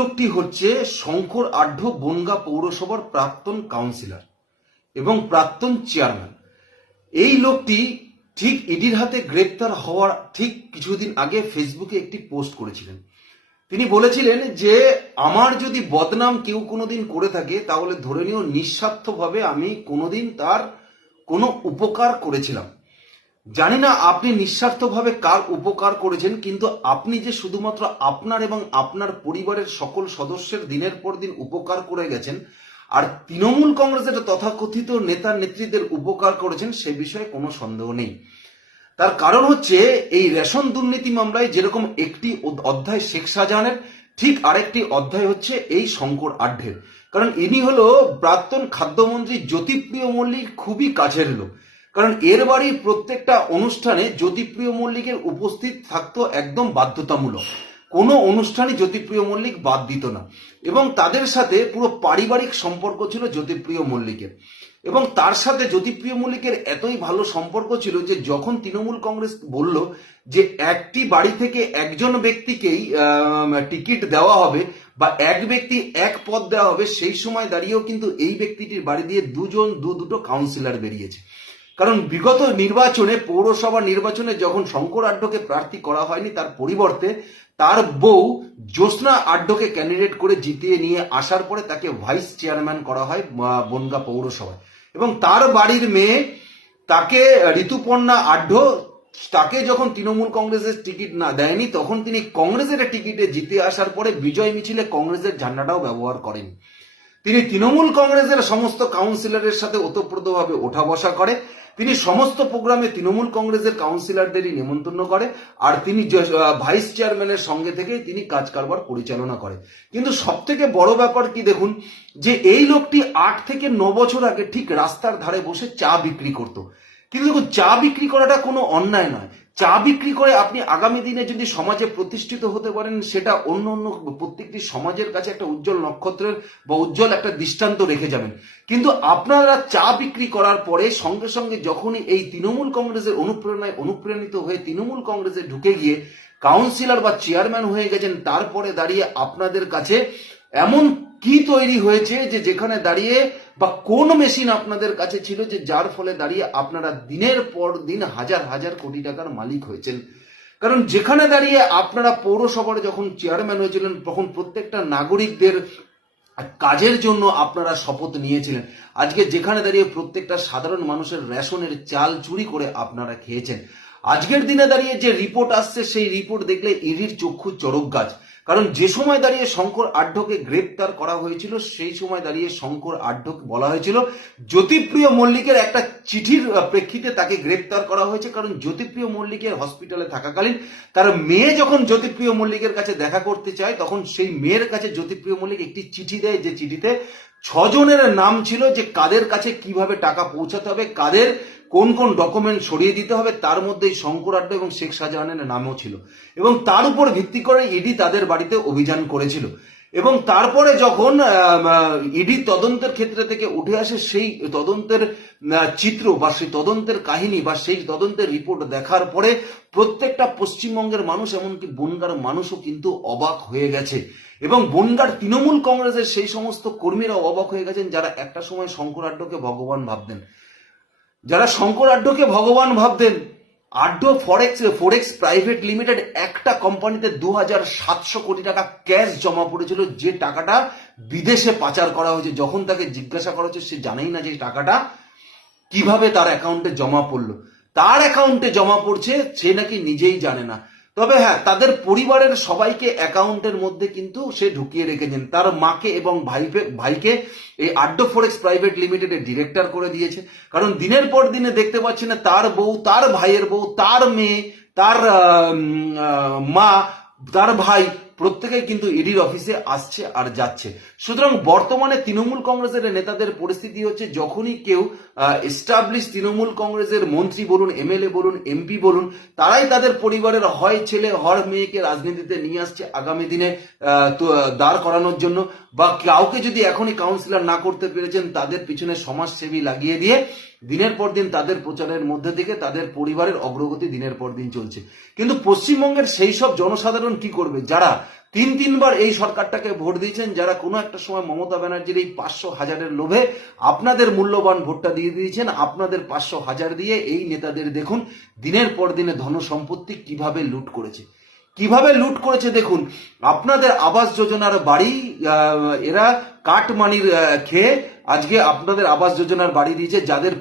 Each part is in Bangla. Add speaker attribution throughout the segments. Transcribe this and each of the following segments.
Speaker 1: লোকটি হচ্ছে শঙ্কর আঢ্য বনগা পৌরসভার প্রাক্তন কাউন্সিলর এবং প্রাক্তন চেয়ারম্যান। এই লোকটি ঠিক ইডির হাতে গ্রেপ্তার হওয়ার ঠিক কিছুদিন আগে ফেসবুকে একটি পোস্ট করেছিলেন। তিনি বলেছিলেন যে, আমার যদি বদনাম কেউ কোনোদিন করে থাকে, তাহলে ধরে নিও নিঃস্বার্থভাবে আমি কোনোদিন তার কোনো উপকার করেছিলাম। জানি না আপনি নিঃস্বার্থভাবে কার উপকার করেছেন, কিন্তু আপনি যে শুধুমাত্র আপনার এবং আপনার পরিবারের সকল সদস্যের দিনের পর দিন উপকার করে গেছেন, আর তৃণমূল কংগ্রেসের তথাকথিত নেতা নেত্রীদের উপকার করেছেন, সে বিষয়ে কোনো সন্দেহ নেই। তার কারণ হচ্ছে, এই রেশন দুর্নীতি মামলায় যেরকম একটি অধ্যায় শেখ শাহজাহানের, ঠিক আরেকটি অধ্যায় হচ্ছে এই শঙ্কর আঢ্যের কারণ ইনি হলো প্রাক্তন খাদ্যমন্ত্রী জ্যোতিপ্রিয় মল্লিক খুবই কাছের লোক। কারণ এর বাড়ির প্রত্যেকটা অনুষ্ঠানে জ্যোতিপ্রিয় মল্লিকের উপস্থিত থাকতো একদম বাধ্যতামূলক। কোনো অনুষ্ঠানে জ্যোতিপ্রিয় মল্লিক বাদ দিত না। এবং তাদের সাথে পুরো পারিবারিক সম্পর্ক ছিল জ্যোতিপ্রিয় মল্লিকের। এবং তার সাথে জ্যোতিপ্রিয় মল্লিকের এতই ভালো সম্পর্ক ছিল যে যখন তৃণমূল কংগ্রেস বলল যে একটি বাড়ি থেকে একজন ব্যক্তিকেই টিকিট দেওয়া হবে বা এক ব্যক্তি এক পদ দেওয়া হবে, সেই সময় দাঁড়িয়েও কিন্তু এই ব্যক্তিটির বাড়ি দিয়ে দুজন, দু দুটো কাউন্সিলর বেরিয়েছে। কারণ বিগত নির্বাচনে, পৌরসভা নির্বাচনে যখন শঙ্কর আড্ডকে প্রার্থী করা হয়নি, তার পরিবর্তে তার বউ জ্যোৎস্না আড্ডকে ক্যান্ডিডেট করে জিতিয়ে নিয়ে আসার পরে তাকে ভাইস চেয়ারম্যান করা হয় বনগা পৌরসভায়। এবং তার বাড়ির মেয়ে তাকে ঋতুপর্ণা আড্ড, তাকে যখন তৃণমূল কংগ্রেসের টিকিট না দেয়নি, তখন তিনি কংগ্রেসের টিকিটে জিতে আসার পরে বিজয় মিছিলে কংগ্রেসের ঝান্ডাটাও ব্যবহার করেন। তিনি তৃণমূল কংগ্রেসের সমস্ত কাউন্সিলরের সাথে ওতপ্রোতভাবে ওঠা বসা করে। তিনি সমস্ত প্রোগ্রামে তৃণমূল কংগ্রেসের কাউন্সিলরদেরই নিমন্ত্রণ করে, আর তিনি ভাইস চেয়ারম্যানের সঙ্গে থেকে তিনি কাজ কারবার পরিচালনা করে। কিন্তু সব থেকে বড় ব্যাপার কি দেখুন, যে এই লোকটি আট থেকে ন বছর আগে ঠিক রাস্তার ধারে বসে চা বিক্রি করত। কিন্তু দেখুন, চা বিক্রি করাটা কোনো অন্যায় নয়। চা বিক্রি করে আপনি আগামী দিনে যদি সমাজে প্রতিষ্ঠিত হতে পারেন, সেটা অন্য অন্য প্রত্যেকটি সমাজের কাছে একটা উজ্জ্বল নক্ষত্রের বা উজ্জ্বল একটা দৃষ্টান্ত রেখে যাবেন। কিন্তু আপনারা চা বিক্রি করার পরে সঙ্গে সঙ্গে যখনই এই তৃণমূল কংগ্রেসের অনুপ্রেরণায় অনুপ্রাণিত হয়ে তৃণমূল কংগ্রেসে ঢুকে গিয়ে কাউন্সিলর বা চেয়ারম্যান হয়ে গেছেন, তারপরে দাঁড়িয়ে আপনাদের কাছে এমন কি তৈরি হয়েছে যে যেখানে দাঁড়িয়ে বা কোন মেশিন আপনাদের কাছে ছিল যে যার ফলে দাঁড়িয়ে আপনারা দিনের পর দিন হাজার হাজার কোটি টাকার মালিক হয়েছেন? কারণ যেখানে দাঁড়িয়ে আপনারা পৌরসভার যখন চেয়ারম্যান হয়েছিলেন, তখন প্রত্যেকটা নাগরিকদের কাজের জন্য আপনারা শপথ নিয়েছিলেন। আজকে যেখানে দাঁড়িয়ে প্রত্যেকটা সাধারণ মানুষের রেশনের চাল চুরি করে আপনারা খেয়েছেন। আজকের দিনে দাঁড়িয়ে যে রিপোর্ট আসছে, সেই রিপোর্ট দেখলে ইডির চক্ষু চরক গাছ। কারণ যে সময় দাঁড়িয়ে শঙ্কর আঢ্যকে গ্রেপ্তার করা হয়েছিল, সেই সময় দাঁড়িয়ে শঙ্কর আঢ্যকে বলা হয়েছিল। জ্যোতিপ্রিয় মল্লিকের একটা চিঠির প্রেক্ষিতে তাকে গ্রেপ্তার করা হয়েছে, কারণ জ্যোতিপ্রিয় মল্লিকের হসপিটালে থাকাকালীন তার মেয়ে যখন জ্যোতিপ্রিয় মল্লিকের কাছে দেখা করতে চায়, তখন সেই মেয়ের কাছে জ্যোতিপ্রিয় মল্লিক একটি চিঠি দেয়, যে চিঠিতে ছজনের নাম ছিল যে কাদের কাছে কীভাবে টাকা পৌঁছাতে হবে, কাদের কোন কোন ডকুমেন্ট সরিয়ে দিতে হবে, তার মধ্যে এই শঙ্কর আড্ডা এবং শেখ শাহজাহানের নামও ছিল। এবং তার উপর ভিত্তি করে ইডি তাদের বাড়িতে অভিযান করেছিল। এবং তারপরে যখন ইডি তদন্তের ক্ষেত্রে থেকে উঠে আসে সেই তদন্তের চিত্র বা সেই তদন্তের কাহিনী বা সেই তদন্তের রিপোর্ট দেখার পরে প্রত্যেকটা পশ্চিমবঙ্গের মানুষ, এমনকি বনগার মানুষও কিন্তু অবাক হয়ে গেছে। এবং বনগার তৃণমূল কংগ্রেসের সেই সমস্ত কর্মীরা অবাক হয়ে গেছেন যারা একটা সময় শঙ্কর আড্ডকে ভগবান ভাবতেন। যারা শঙ্কর আড্ডকে ভগবান ভাবতেন আড্ড ফরেক্স ফরেক্স প্রাইভেট লিমিটেড একটা কোম্পানিতে দু হাজার সাতশো কোটি টাকা ক্যাশ জমা পড়েছিল। যে টাকাটা বিদেশে পাচার করা হয়েছে, যখন তাকে জিজ্ঞাসা করা হচ্ছে, সে জানেই না যে টাকাটা কীভাবে তার অ্যাকাউন্টে জমা পড়ল। তার অ্যাকাউন্টে জমা পড়ছে, সে নাকি নিজেই জানে না। তবে হ্যাঁ তাদের পরিবারের সবাইকে অ্যাকাউন্টের মধ্যে কিন্তু সে ঢুকিয়ে রেখেছেন। তার মাকে এবং ভাইকে ভাইকে এই আড্ডো ফোরেক্স প্রাইভেট লিমিটেডের ডিরেক্টর করে দিয়েছে। কারণ দিনের পর দিনে দেখতে পাচ্ছি না, তার বউ, তার ভাইয়ের বউ, তার মেয়ে, তার মা, তার ভাই প্রত্যেকেই কিন্তু ইডির অফিসে আসছে আর যাচ্ছে। সুতরাং বর্তমানে তৃণমূল কংগ্রেসের নেতাদের পরিস্থিতি হচ্ছে যখনই কেউ এস্টাবলিশ তৃণমূল কংগ্রেসের মন্ত্রী বলুন এমএলএ বলুন এমপি বলুন, তারাই তাদের পরিবারের হয় ছেলে হয় মেয়েকে রাজনীতিতে নিয়ে আসছে আগামী দিনে দাঁড় করানোর জন্য বা কাউকে যদি এখনই কাউন্সিলর না করতে পেরেছেন, তাদের পিছনে সমাজসেবী লাগিয়ে দিয়ে দিনের পর দিন তাদের প্রচারের মধ্যে থেকে তাদের পরিবারের অগ্রগতি দিনের পর দিন চলছে। কিন্তু পশ্চিমবঙ্গের সেই সব জনসাধারণ কি করবে? যারা তিন তিনবার এই সরকারটাকে ভোট দিয়েছেন, যারা কোনো একটা সময় মমতা ব্যানার্জির এই পাঁচশো হাজারের লোভে আপনাদের মূল্যবান ভোটটা দিয়ে দিয়েছেন, আপনাদের পাঁচশো হাজার দিয়ে এই নেতাদের দেখুন, দিনের পর দিনে ধন সম্পত্তি কীভাবে লুট করেছে। কীভাবে লুট করেছে দেখুন, আপনাদের আবাস যোজনার বাড়ি এরা কাটমানির খেয়ে আজকে আপনাদের আবাস যোজনার বাড়ি দিয়েছে, যাদের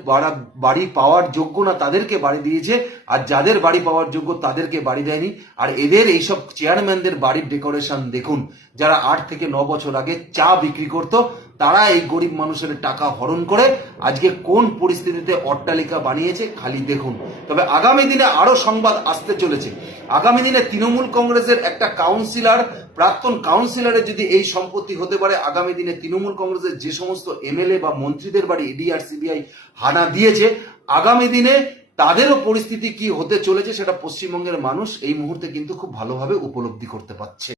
Speaker 1: বাড়ি পাওয়ার যোগ্য না তাদেরকে বাড়ি দিয়েছে, আর যাদের বাড়ি পাওয়ার যোগ্য তাদেরকে বাড়ি দেয়নি। আর এদের এইসব চেয়ারম্যানদের বাড়ির ডেকোরেশন দেখুন, যারা আট থেকে ন বছর আগে চা বিক্রি করত তারা এই গরিব মানুষের টাকা হরণ করে আজকে কোন পরিস্থিতিতে অট্টালিকা বানিয়েছে খালি দেখুন। তবে আগামী দিনে আরও সংবাদ আসতে চলেছে। আগামী দিনে তৃণমূল কংগ্রেসের একটা কাউন্সিলর, প্রাক্তন কাউন্সিলরের যদি এই সম্পত্তি হতে পারে, আগামী দিনে তৃণমূল কংগ্রেসের যে সমস্ত এমএলএ বা মন্ত্রীদের বাড়ি ইডি আর সিবিআই হানা দিয়েছে, আগামী দিনে তাদেরও পরিস্থিতি কি হতে চলেছে সেটা পশ্চিমবঙ্গের মানুষ এই মুহূর্তে কিন্তু খুব ভালোভাবে উপলব্ধি করতে পারছে।